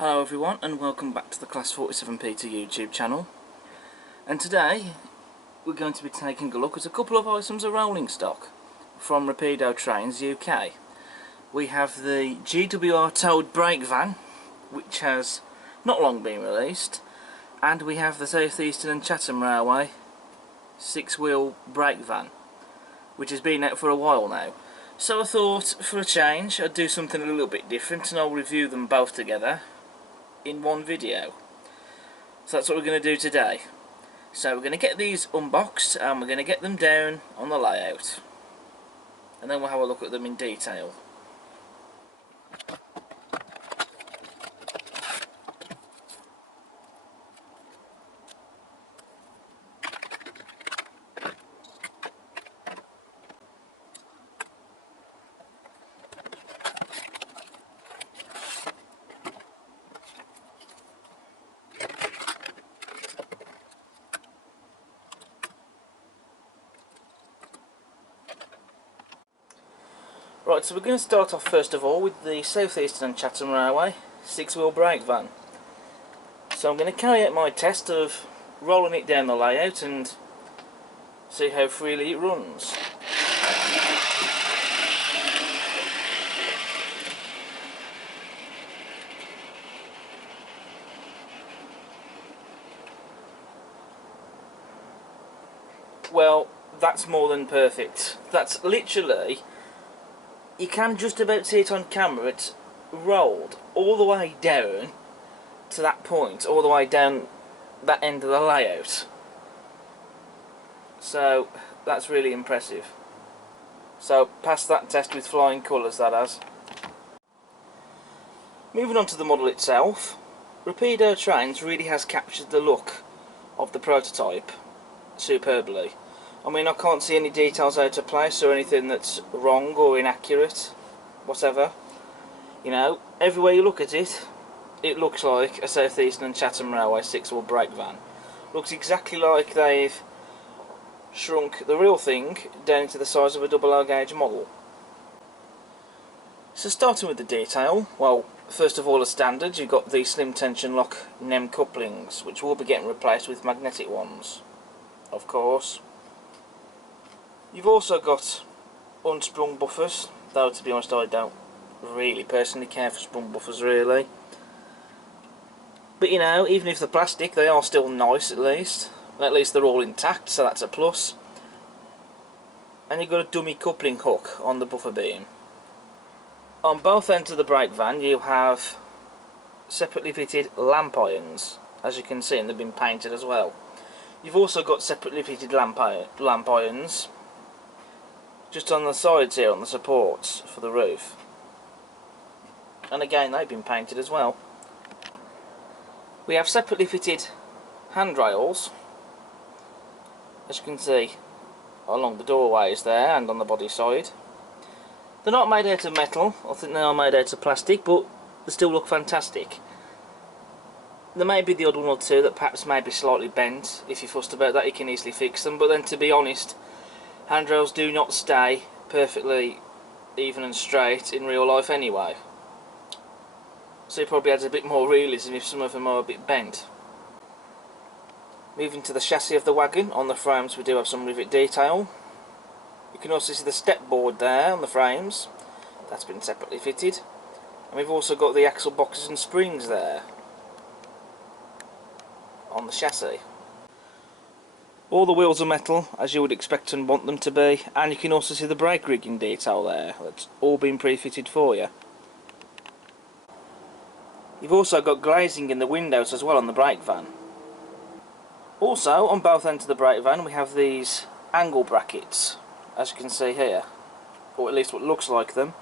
Hello everyone and welcome back to the Class 47P YouTube channel, and today we're going to be taking a look at a couple of items of rolling stock from Rapido Trains UK. We have the GWR Toad Brake van, which has not long been released, and we have the South Eastern and Chatham Railway 6-wheel brake van, which has been out for a while now. So I thought for a change I'd do something a little bit different and I'll review them both together in one video. So that's what we're going to do today. So we're going to get these unboxed and we're going to get them down on the layout, and then we'll have a look at them in detail. Right, so we're going to start off first of all with the South Eastern and Chatham Railway 6-wheel brake van. So I'm going to carry out my test of rolling it down the layout and see how freely it runs. Well, that's more than perfect. That's literally, you can just about see it on camera, it's rolled all the way down to that point, all the way down that end of the layout. So that's really impressive. So passed that test with flying colours, that has. Moving on to the model itself, Rapido Trains really has captured the look of the prototype superbly. I mean, I can't see any details out of place or anything that's wrong or inaccurate, whatever. You know, everywhere you look at it, it looks like a South Eastern and Chatham Railway 6-wheel brake van. Looks exactly like they've shrunk the real thing down into the size of a 00 gauge model. So starting with the detail, well, first of all, as standard, you've got the slim tension lock NEM couplings, which will be getting replaced with magnetic ones, of course. You've also got unsprung buffers, though to be honest I don't really personally care for sprung buffers really. But you know, even if they're plastic, they are still nice at least. At least they're all intact, so that's a plus. And you've got a dummy coupling hook on the buffer beam. On both ends of the brake van you have separately fitted lamp irons, as you can see, and they've been painted as well. You've also got separately fitted lamp irons just on the sides here, on the supports for the roof, and again they've been painted as well. We have separately fitted handrails, as you can see, along the doorways there and on the body side. They're not made out of metal, I think they are made out of plastic, but they still look fantastic. There may be the odd one or two that perhaps may be slightly bent. If you're fussed about that, you can easily fix them, but then to be honest, handrails do not stay perfectly even and straight in real life anyway. So it probably adds a bit more realism if some of them are a bit bent. Moving to the chassis of the wagon, on the frames we do have some rivet detail. You can also see the step board there on the frames, that's been separately fitted. And we've also got the axle boxes and springs there on the chassis. All the wheels are metal, as you would expect and want them to be, and you can also see the brake rigging detail there. That's all been pre-fitted for you. You've also got glazing in the windows as well on the brake van. Also, on both ends of the brake van we have these angle brackets, as you can see here, or at least what looks like them,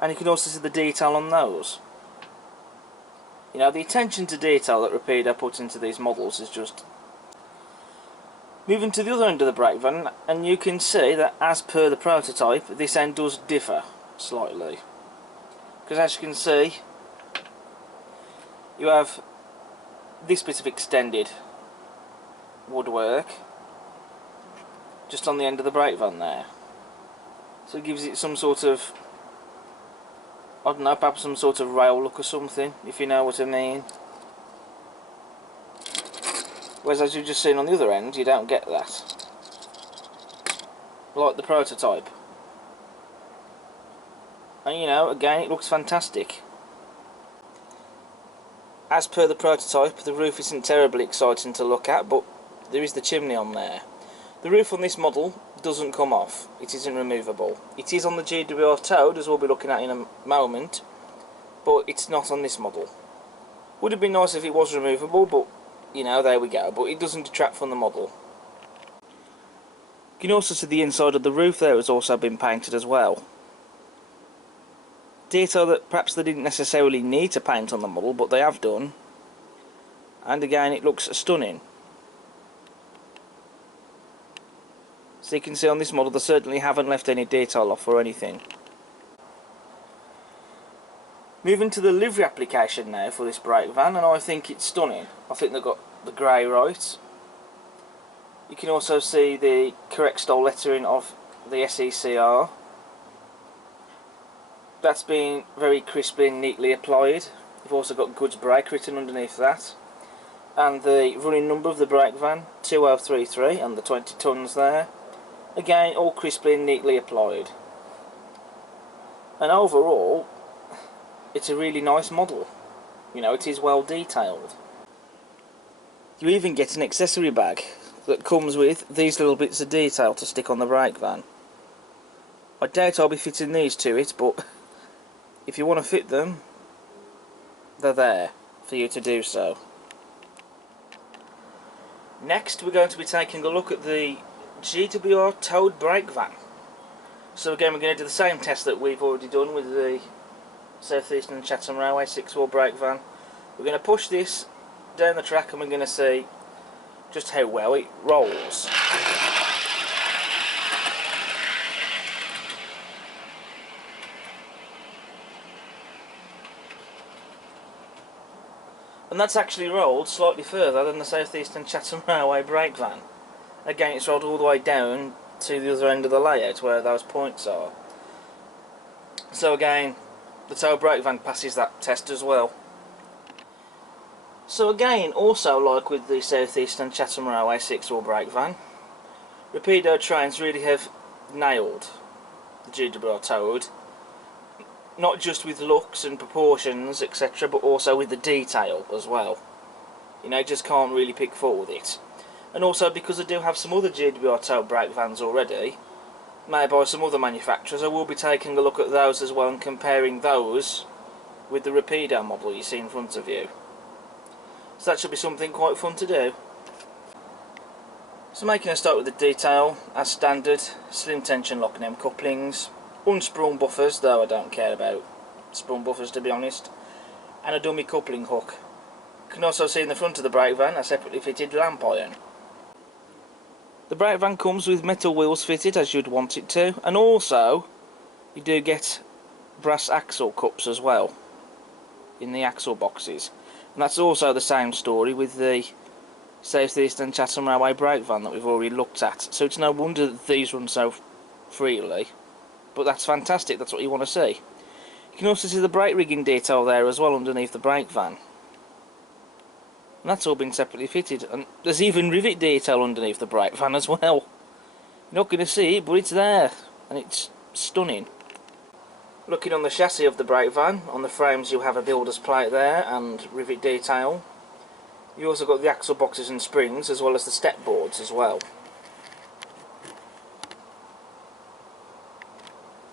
and you can also see the detail on those. You know, the attention to detail that Rapido puts into these models is just... Moving to the other end of the brake van, and you can see that as per the prototype, this end does differ slightly. Because as you can see, you have this bit of extended woodwork just on the end of the brake van there. So it gives it some sort of I don't know, perhaps some sort of rail look or something, if you know what I mean. Whereas as you've just seen on the other end, you don't get that. Like the prototype. And you know, again, it looks fantastic. As per the prototype, the roof isn't terribly exciting to look at, but there is the chimney on there. The roof on this model doesn't come off, it isn't removable. It is on the GWR Toad, as we'll be looking at in a moment, but it's not on this model. Would have been nice if it was removable, but you know, there we go. But it doesn't detract from the model. You can also see the inside of the roof there has also been painted as well. Detail that perhaps they didn't necessarily need to paint on the model, but they have done. And again, it looks stunning. So you can see on this model they certainly haven't left any detail off or anything. Moving to the livery application now for this brake van, and I think it's stunning. I think they've got the grey right. You can also see the correct style lettering of the SECR. That's been very crisply and neatly applied. You've also got goods brake written underneath that. And the running number of the brake van, 2033, and the 20 tonnes there. Again, all crisply and neatly applied. And overall, it's a really nice model. You know, it is well detailed. You even get an accessory bag that comes with these little bits of detail to stick on the brake van. I doubt I'll be fitting these to it, but if you want to fit them, they're there for you to do so. Next, we're going to be taking a look at the GWR Toad Brake van. So again, we're going to do the same test that we've already done with the South Eastern and Chatham Railway 6-wheel brake van. We're going to push this down the track and we're going to see just how well it rolls. And that's actually rolled slightly further than the South Eastern Chatham Railway brake van. Again, it's rolled all the way down to the other end of the layout where those points are. So again, the tow brake van passes that test as well. So again, also like with the South Eastern Chatham Railway 6-wheel brake van, Rapido Trains really have nailed the GWR Toad. Not just with looks and proportions, etc., but also with the detail as well. You know, just can't really pick fault with it. And also because I do have some other GWR Toad brake vans already, made by some other manufacturers, I will be taking a look at those as well and comparing those with the Rapido model you see in front of you. So that should be something quite fun to do. So making a start with the detail, as standard, slim tension lock and M couplings, unsprung buffers, though I don't care about sprung buffers to be honest, and a dummy coupling hook. You can also see in the front of the brake van a separately fitted lamp iron. The brake van comes with metal wheels fitted as you'd want it to, and also you do get brass axle cups as well in the axle boxes. And that's also the same story with the South Eastern Chatham Railway brake van that we've already looked at. So it's no wonder that these run so freely, but that's fantastic, that's what you want to see. You can also see the brake rigging detail there as well underneath the brake van. And that's all been separately fitted, and there's even rivet detail underneath the brake van as well. You're not going to see it, but it's there, and it's stunning. Looking on the chassis of the brake van, on the frames you have a builder's plate there and rivet detail. You also got the axle boxes and springs, as well as the step boards as well.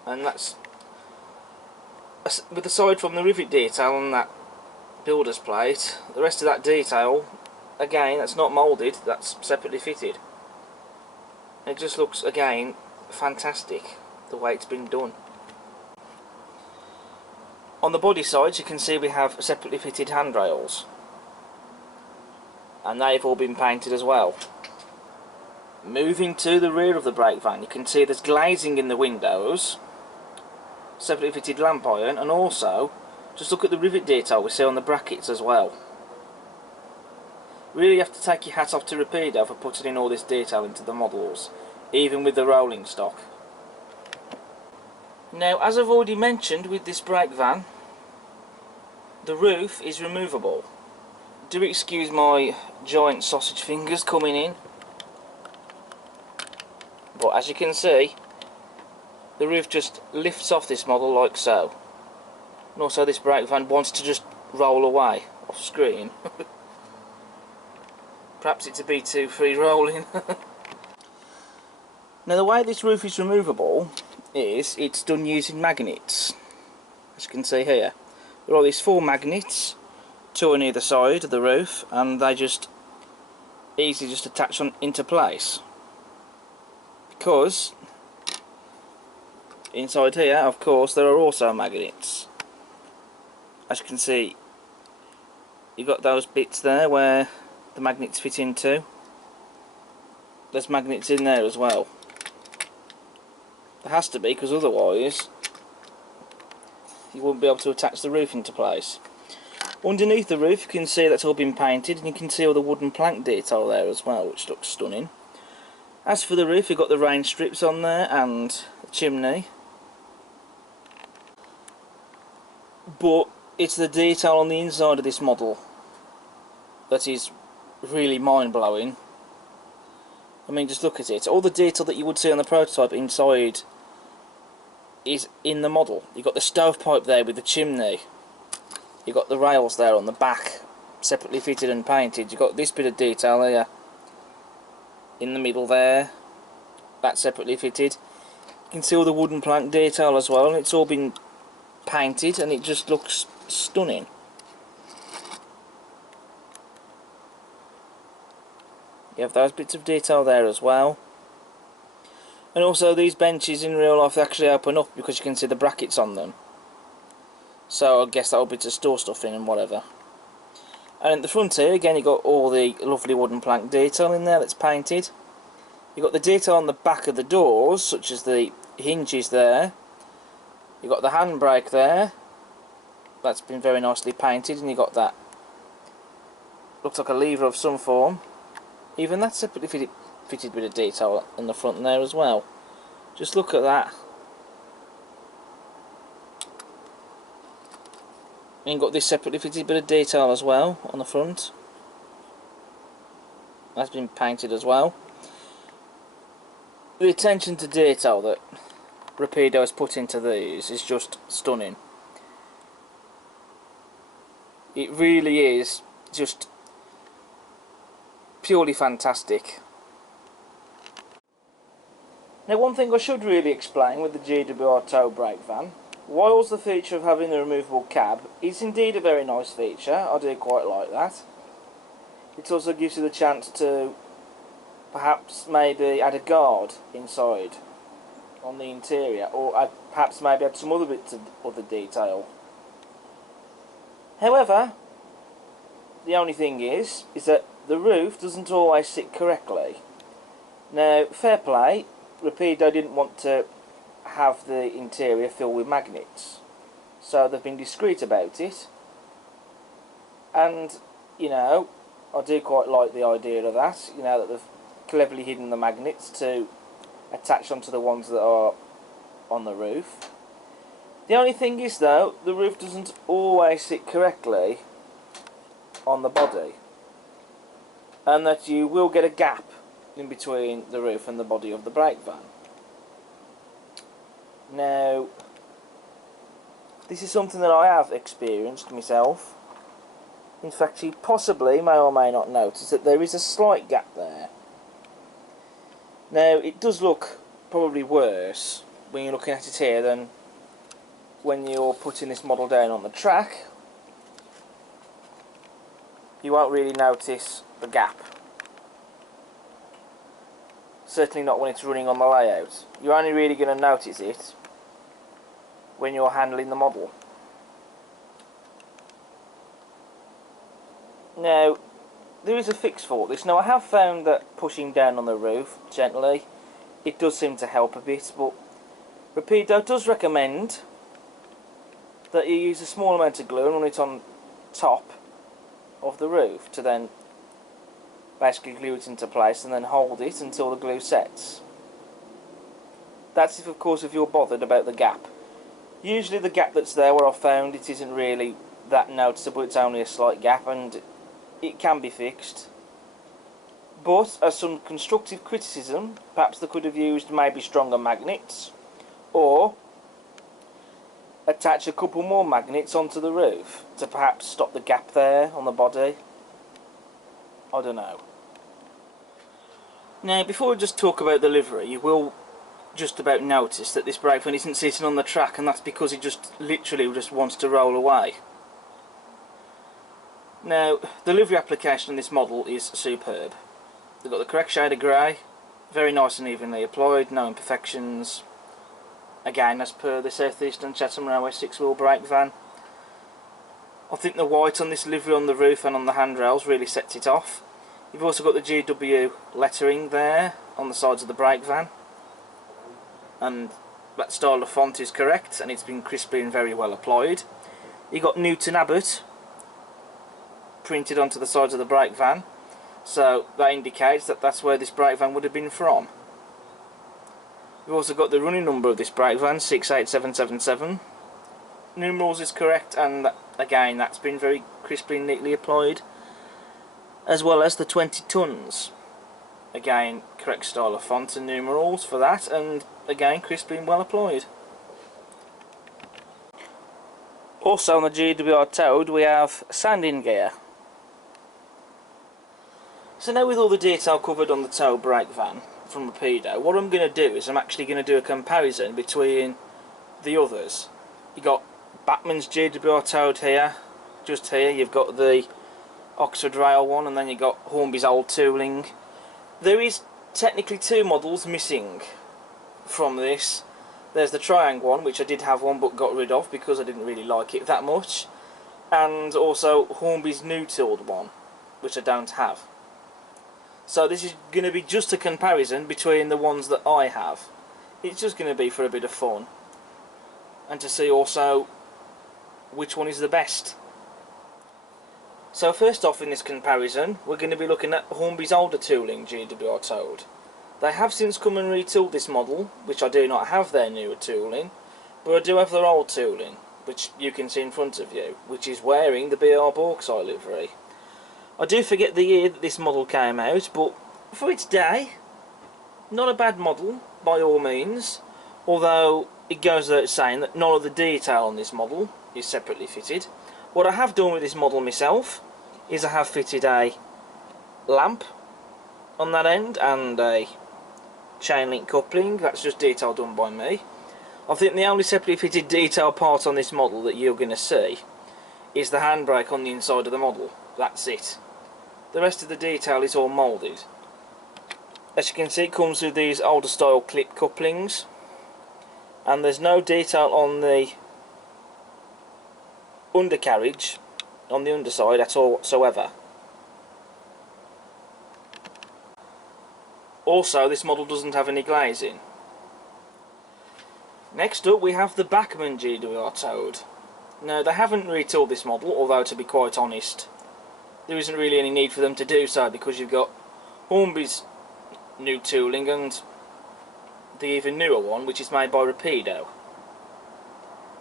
And that's, with aside from the rivet detail on that builder's plate, the rest of that detail, again, that's not moulded, that's separately fitted. It just looks, again, fantastic the way it's been done. On the body side you can see we have separately fitted handrails, and they've all been painted as well. Moving to the rear of the brake van, you can see there's glazing in the windows, separately fitted lamp iron, and also just look at the rivet detail we see on the brackets as well. Really have to take your hat off to Rapido for putting in all this detail into the models, even with the rolling stock. Now, as I've already mentioned with this brake van, the roof is removable. Do excuse my giant sausage fingers coming in, but as you can see, the roof just lifts off this model like so. And also this brake van wants to just roll away off screen. Perhaps it's a B2 free rolling. Now the way this roof is removable is it's done using magnets. As you can see here, there are these 4 magnets, 2 on either side of the roof, and they just easily just attach on into place. Because inside here, of course, there are also magnets. As you can see, you've got those bits there where the magnets fit into. There's magnets in there as well. There has to be, because otherwise you wouldn't be able to attach the roof into place. Underneath the roof you can see that's all been painted, and you can see all the wooden plank detail there as well, which looks stunning. As for the roof, you've got the rain strips on there and the chimney. But it's the detail on the inside of this model that is really mind-blowing. I mean, just look at it. All the detail that you would see on the prototype inside is in the model. You've got the stovepipe there with the chimney. You've got the rails there on the back, separately fitted and painted. You've got this bit of detail here in the middle there, that's separately fitted. You can see all the wooden plank detail as well, and it's all been painted, and it just looks stunning. You have those bits of detail there as well. And also these benches in real life actually open up because you can see the brackets on them. So I guess that'll be to store stuff in and whatever. And at the front here, again, you've got all the lovely wooden plank detail in there that's painted. You've got the detail on the back of the doors, such as the hinges there. You've got the handbrake there. That's been very nicely painted, and you've got that. Looks like a lever of some form. Even that's separately fitted with a detail in the front there as well. Just look at that. And you've got this separately fitted bit of detail as well on the front. That's been painted as well. The attention to detail that Rapido has put into these is just stunning. It really is just purely fantastic. Now, one thing I should really explain with the GWR Toad Brake van, whilst the feature of having the removable cab is indeed a very nice feature, I do quite like that, it also gives you the chance to perhaps maybe add a guard inside on the interior, or perhaps maybe add some other bits of other detail. However, the only thing is that the roof doesn't always sit correctly. Now, fair play, Rapido didn't want to have the interior filled with magnets, so they've been discreet about it, and you know, I do quite like the idea of that, you know, that they've cleverly hidden the magnets to attach onto the ones that are on the roof. The only thing is though, the roof doesn't always sit correctly on the body, and that you will get a gap in between the roof and the body of the brake van. Now, this is something that I have experienced myself. In fact, you possibly may or may not notice that there is a slight gap there. Now, it does look probably worse when you're looking at it here than when you're putting this model down on the track. You won't really notice the gap. Certainly not when it's running on the layout. You're only really going to notice it when you're handling the model. Now, there is a fix for this. Now, I have found that pushing down on the roof gently, it does seem to help a bit, but Rapido does recommend that you use a small amount of glue and run it on top of the roof to then basically glue it into place and then hold it until the glue sets. That's if, of course, if you're bothered about the gap. Usually the gap that's there, what I've found, it isn't really that noticeable, it's only a slight gap and it can be fixed. But as some constructive criticism, perhaps they could have used maybe stronger magnets, or attach a couple more magnets onto the roof to perhaps stop the gap there on the body. I don't know. Now, before we just talk about the livery, you will just about notice that this brake van isn't sitting on the track, and that's because it just literally just wants to roll away. Now, the livery application on this model is superb. They've got the correct shade of grey, very nice and evenly applied, no imperfections. Again, as per the South Eastern Chatham Railway 6-wheel brake van. I think the white on this livery on the roof and on the handrails really sets it off. You've also got the GW lettering there on the sides of the brake van, and that style of font is correct, and it's been crisply and very well applied. You've got Newton Abbot printed onto the sides of the brake van, so that indicates that that's where this brake van would have been from. You've also got the running number of this brake van, 68777. Numerals is correct, and again that's been very crisply and neatly applied, as well as the 20 tons. Again, correct style of font and numerals for that, and again crisply and well applied. Also on the GWR Toad we have sanding gear. So now with all the detail covered on the Toad brake van from Rapido, what I'm going to do is I'm actually going to do a comparison between the others. You got Batman's GWR Toad here, just here, you've got the Oxford Rail one, and then you've got Hornby's old tooling. There is technically two models missing from this. There's the Triangle one, which I did have one but got rid of because I didn't really like it that much, and also Hornby's new tooled one, which I don't have. So this is going to be just a comparison between the ones that I have. It's just going to be for a bit of fun, and to see also which one is the best. So first off in this comparison, we're going to be looking at Hornby's older tooling GWR Toad. They have since come and retooled this model, which I do not have their newer tooling, but I do have their old tooling, which you can see in front of you, which is wearing the BR Bauxite livery. I do forget the year that this model came out, but for its day, not a bad model by all means, although it goes without saying that none of the detail on this model is separately fitted. What I have done with this model myself is I have fitted a lamp on that end and a chain link coupling. That's just detail done by me. I think the only separately fitted detail part on this model that you're going to see is the handbrake on the inside of the model. That's it. The rest of the detail is all moulded. As you can see, it comes with these older style clip couplings, and there's no detail on the undercarriage on the underside at all whatsoever. Also, this model doesn't have any glazing. Next up we have the Bachmann GWR Toad. Now, they haven't retooled this model, although to be quite honest there isn't really any need for them to do so, because you've got Hornby's new tooling and the even newer one, which is made by Rapido.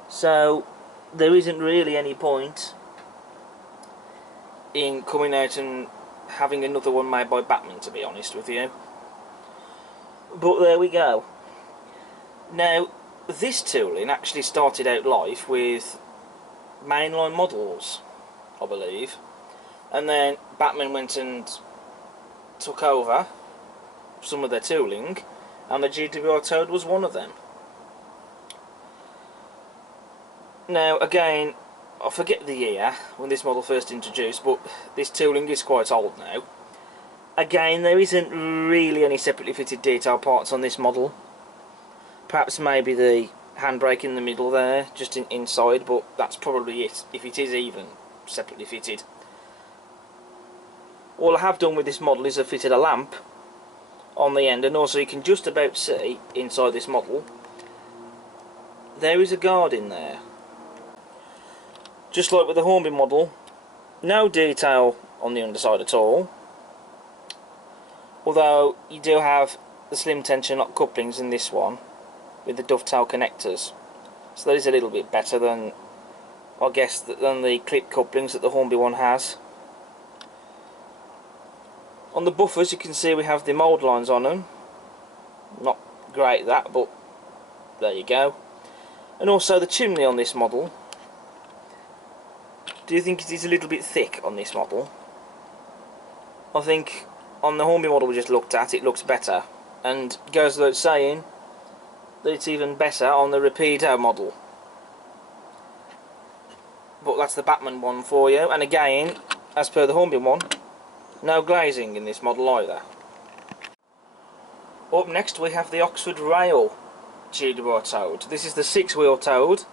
So there isn't really any point in coming out and having another one made by Batman, to be honest with you. But there we go. Now, this tooling actually started out life with mainline models, I believe, and then Batman went and took over some of their tooling, and the GWR Toad was one of them. Now again, I forget the year when this model first introduced, but this tooling is quite old now. Again, there isn't really any separately fitted detail parts on this model. Perhaps maybe the handbrake in the middle there, just inside, but that's probably it, if it is even separately fitted. All I have done with this model is I've fitted a lamp on the end, and also you can just about see inside this model there is a guard in there. Just like with the Hornby model, no detail on the underside at all, although you do have the slim tension lock couplings in this one, with the dovetail connectors. So that is a little bit better than, I guess, than the clip couplings that the Hornby one has. On the buffers you can see we have the mould lines on them. Not great that, but there you go. And also the chimney on this model. Do you think it is a little bit thick on this model? I think on the Hornby model we just looked at, it looks better. And goes without saying that it's even better on the Rapido model. But that's the Batman one for you. And again, as per the Hornby one, no glazing in this model either. Up next we have the Oxford Rail GWR Toad. This is the 6-wheel Toad.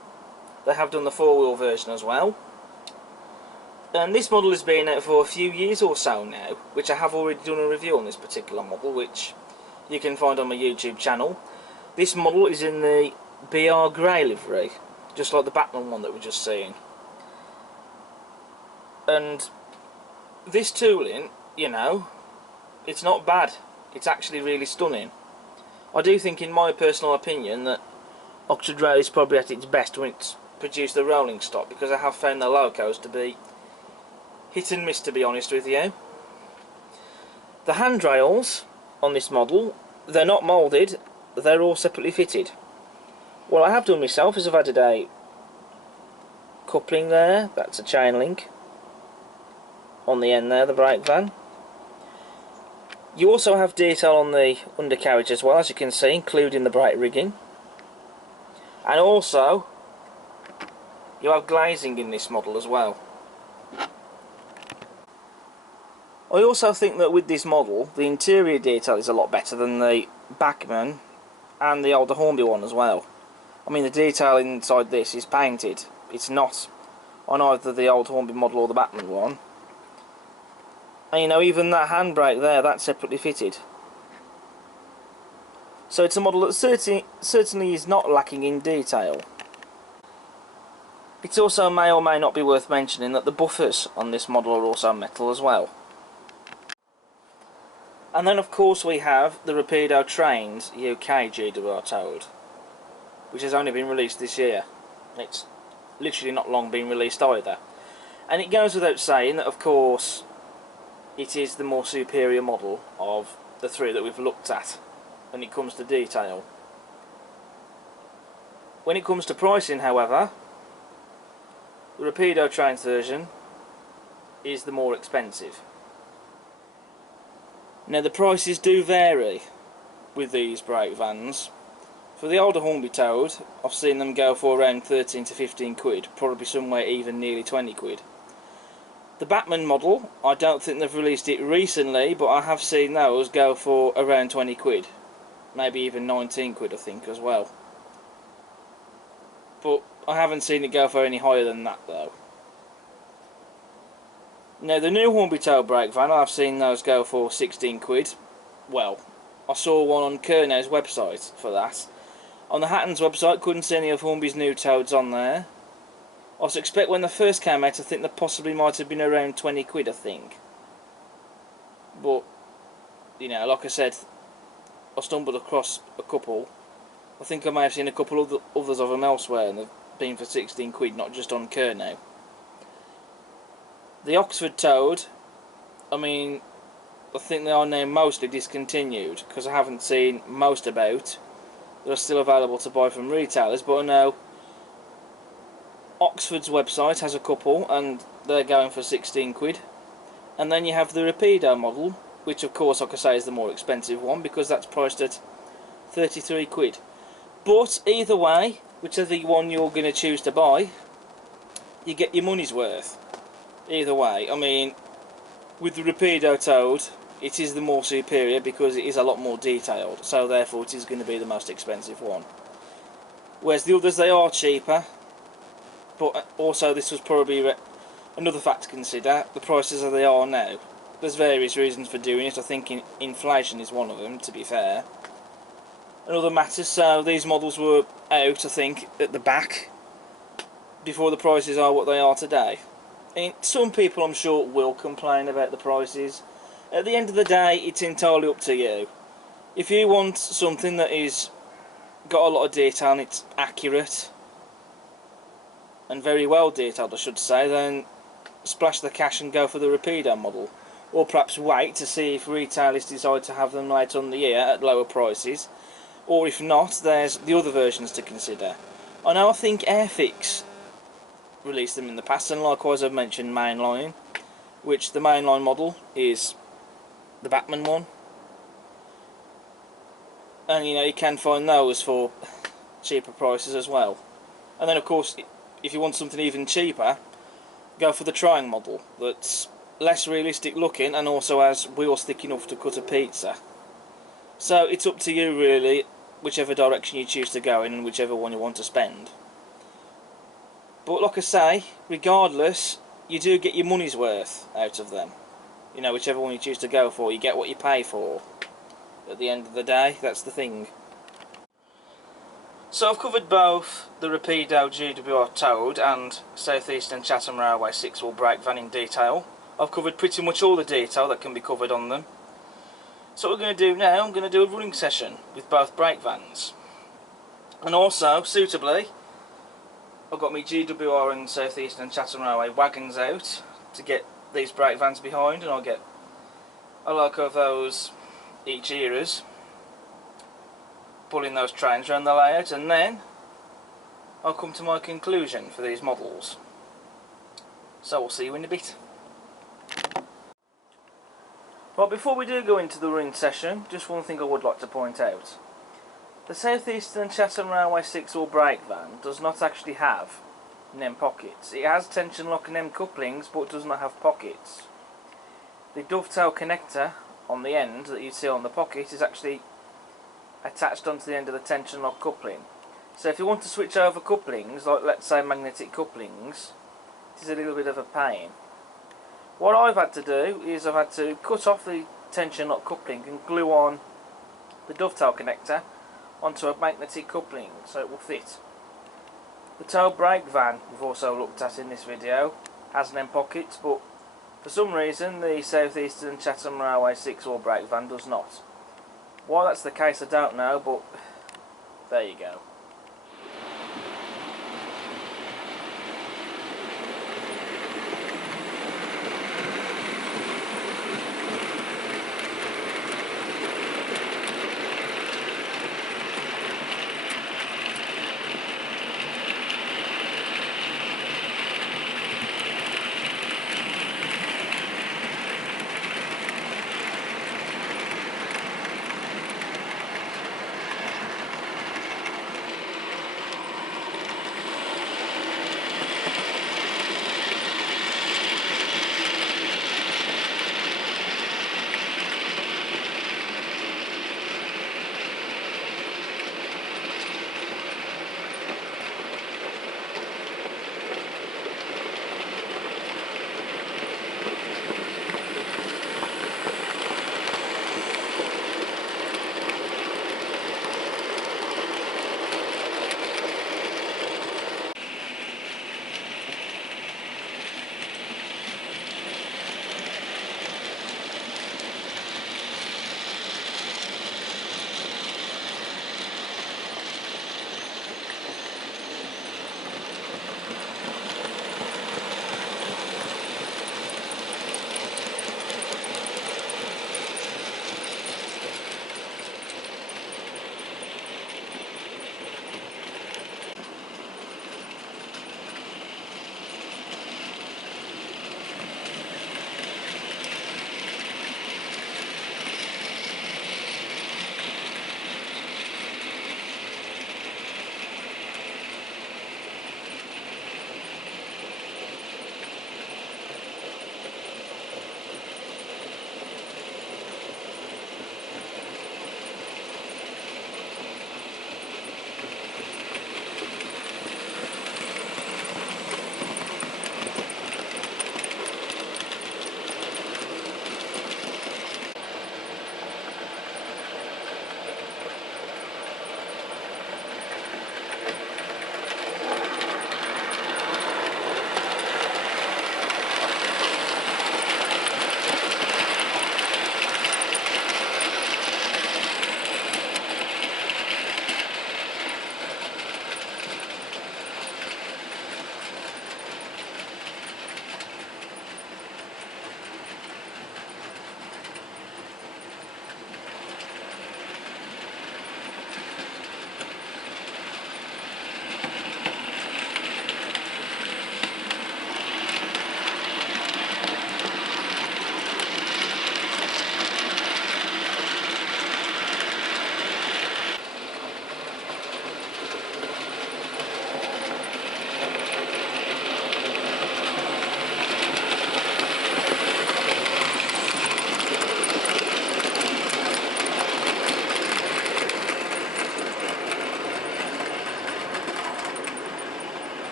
They have done the 4-wheel version as well. And this model has been out for a few years or so now, which I have already done a review on this particular model, which you can find on my YouTube channel. This model is in the BR Grey livery, just like the Batman one that we're just seeing. And this tooling, you know, it's not bad. It's actually really stunning. I do think, in my personal opinion, that Oxford Rail is probably at its best when it's produced the rolling stock, because I have found the locos to be hit and miss, to be honest with you. The handrails on this model, they're not moulded, they're all separately fitted. What I have done myself is I've added a coupling there, that's a chain link on the end there, the brake van. You also have detail on the undercarriage as well, as you can see, including the brake rigging. And also you have glazing in this model as well. I also think that with this model the interior detail is a lot better than the Bachmann and the older Hornby one as well. I mean, the detail inside this is painted. It's not on either the old Hornby model or the Bachmann one. And you know, even that handbrake there, that's separately fitted. So it's a model that certainly is not lacking in detail. It also may or may not be worth mentioning that the buffers on this model are also metal as well. And then of course we have the Rapido Trains UK GWR Toad, which has only been released this year. It's literally not long been released either. And it goes without saying that of course it is the more superior model of the three that we've looked at when it comes to detail. When it comes to pricing, however, the Rapido Trains version is the more expensive. Now the prices do vary with these brake vans. For the older Hornby Toad, I've seen them go for around 13 to 15 quid, probably somewhere even nearly 20 quid. The Batman model, I don't think they've released it recently, but I have seen those go for around 20 quid. Maybe even 19 quid I think as well. But I haven't seen it go for any higher than that though. Now the new Hornby Toad brake van, I've seen those go for 16 quid. Well, I saw one on Kernow's website for that. On the Hatton's website, couldn't see any of Hornby's new Toads on there. I suspect when they first came out, I think they possibly might have been around 20 quid, I think. But, you know, like I said, I stumbled across a couple. I think I may have seen a couple of others of them elsewhere, and they've been for 16 quid, not just on Kernow. The Oxford Toad, I mean, I think they are now mostly discontinued, because I haven't seen most about. They're still available to buy from retailers, but I know Oxford's website has a couple and they're going for 16 quid. And then you have the Rapido model, which of course, like I say, is the more expensive one, because that's priced at 33 quid. But either way, whichever one you're going to choose to buy, you get your money's worth. Either way, I mean, with the Rapido Toad, it is the more superior because it is a lot more detailed, so therefore it is going to be the most expensive one. Whereas the others, they are cheaper, but also this was probably another fact to consider, the prices as they are now. There's various reasons for doing it. I think inflation is one of them, to be fair. And other matters, so these models were out, I think, at the back before the prices are what they are today. And some people, I'm sure, will complain about the prices. At the end of the day, it's entirely up to you. If you want something that is got a lot of detail and it's accurate and very well detailed, I should say, then splash the cash and go for the Rapido model. Or perhaps wait to see if retailers decide to have them later on the year at lower prices. Or if not, there's the other versions to consider. I know I think Airfix released them in the past, and likewise I've mentioned Mainline, which the Mainline model is the Batman one. And you know, you can find those for cheaper prices as well. And then of course, if you want something even cheaper, go for the Triangle model, that's less realistic looking and also has wheels thick enough to cut a pizza. So it's up to you really, whichever direction you choose to go in and whichever one you want to spend. But like I say, regardless, you do get your money's worth out of them. You know, whichever one you choose to go for, you get what you pay for. At the end of the day, that's the thing. So I've covered both the Rapido GWR Toad and South Eastern Chatham Railway 6-wheel brake van in detail. I've covered pretty much all the detail that can be covered on them. So what we're going to do now, I'm going to do a running session with both brake vans. And also, suitably, I've got my GWR and South Eastern Chatham Railway wagons out to get these brake vans behind, and I'll get a load of those each eras, pulling those trains around the layout, and then I'll come to my conclusion for these models. So we'll see you in a bit. Right, before we do go into the running session, just one thing I would like to point out. The South Eastern Chatham Railway 6-wheel brake van does not actually have NEM pockets. It has tension lock and NEM couplings, but does not have pockets. The dovetail connector on the end that you see on the pocket is actually attached onto the end of the tension lock coupling. So if you want to switch over couplings, like let's say magnetic couplings, it is a little bit of a pain. What I've had to do is I've had to cut off the tension lock coupling and glue on the dovetail connector onto a magnetic coupling so it will fit. The Toad Brake van we've also looked at in this video has NEM pockets, but for some reason the South Eastern Chatham Railway 6-wheel brake van does not. Why that's the case I don't know, but there you go.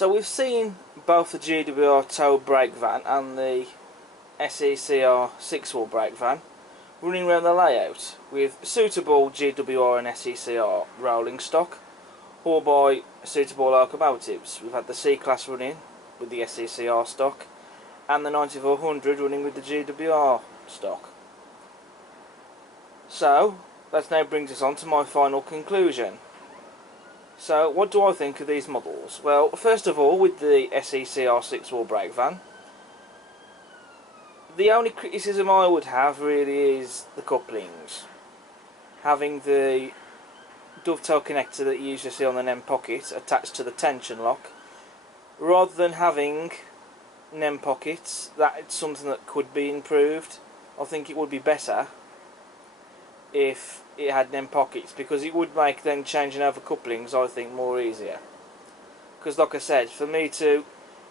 So we've seen both the GWR Toad Brake van and the SECR 6-wheel brake van running around the layout with suitable GWR and SECR rolling stock, or by suitable locomotives. We've had the C-Class running with the SECR stock and the 9400 running with the GWR stock. So that now brings us on to my final conclusion. So what do I think of these models? Well, first of all, with the SECR 6-wheel brake van, the only criticism I would have really is the couplings. Having the dovetail connector that you usually see on the NEM pocket attached to the tension lock, rather than having NEM pockets, that's something that could be improved. I think it would be better if it had NEM pockets, because it would make then changing over couplings, I think, more easier. Because like I said, for me to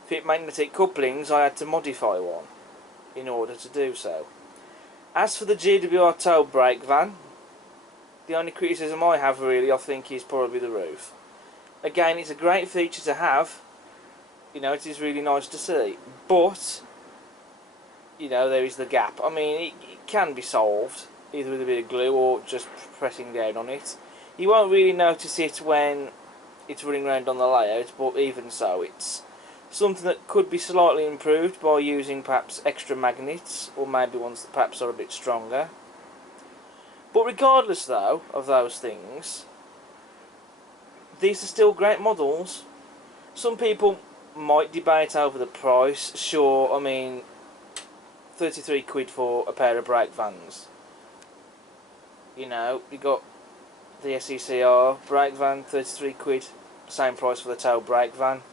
fit magnetic couplings, I had to modify one in order to do so. As for the GWR Toad Brake van, the only criticism I have really, I think, is probably the roof. Again, it's a great feature to have, you know, it is really nice to see, but, you know, there is the gap. I mean, it can be solved, either with a bit of glue or just pressing down on it. You won't really notice it when it's running around on the layout, but even so, it's something that could be slightly improved by using perhaps extra magnets, or maybe ones that perhaps are a bit stronger. But regardless though of those things, these are still great models. Some people might debate over the price. Sure, I mean, 33 quid for a pair of brake vans. You know, you got the SECR brake van, 33 quid, same price for the Toad brake van.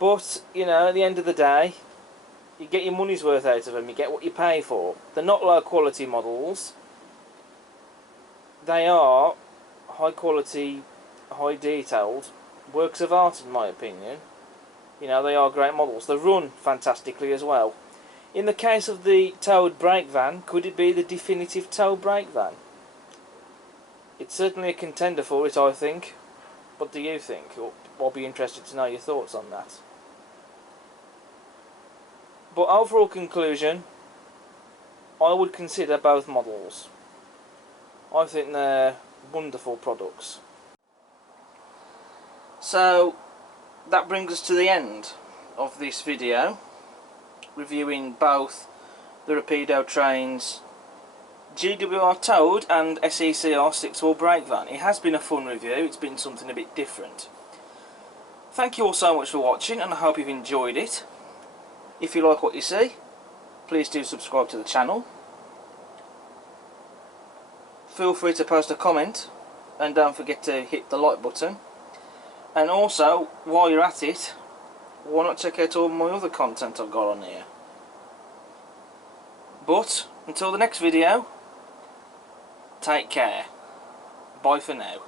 But, you know, at the end of the day, you get your money's worth out of them, you get what you pay for. They're not low quality models. They are high quality, high detailed works of art, in my opinion. You know, they are great models. They run fantastically as well. In the case of the Toad brake van, could it be the definitive Toad brake van? It's certainly a contender for it, I think. What do you think? I'll be interested to know your thoughts on that. But overall conclusion, I would consider both models. I think they're wonderful products. So that brings us to the end of this video, reviewing both the Rapido Trains GWR Toad and SECR 6-wheel brake van. It has been a fun review, it's been something a bit different. Thank you all so much for watching, and I hope you've enjoyed it. If you like what you see, please do subscribe to the channel. Feel free to post a comment, and don't forget to hit the like button. And also, while you're at it, why not check out all my other content I've got on here. But until the next video, take care. Bye for now.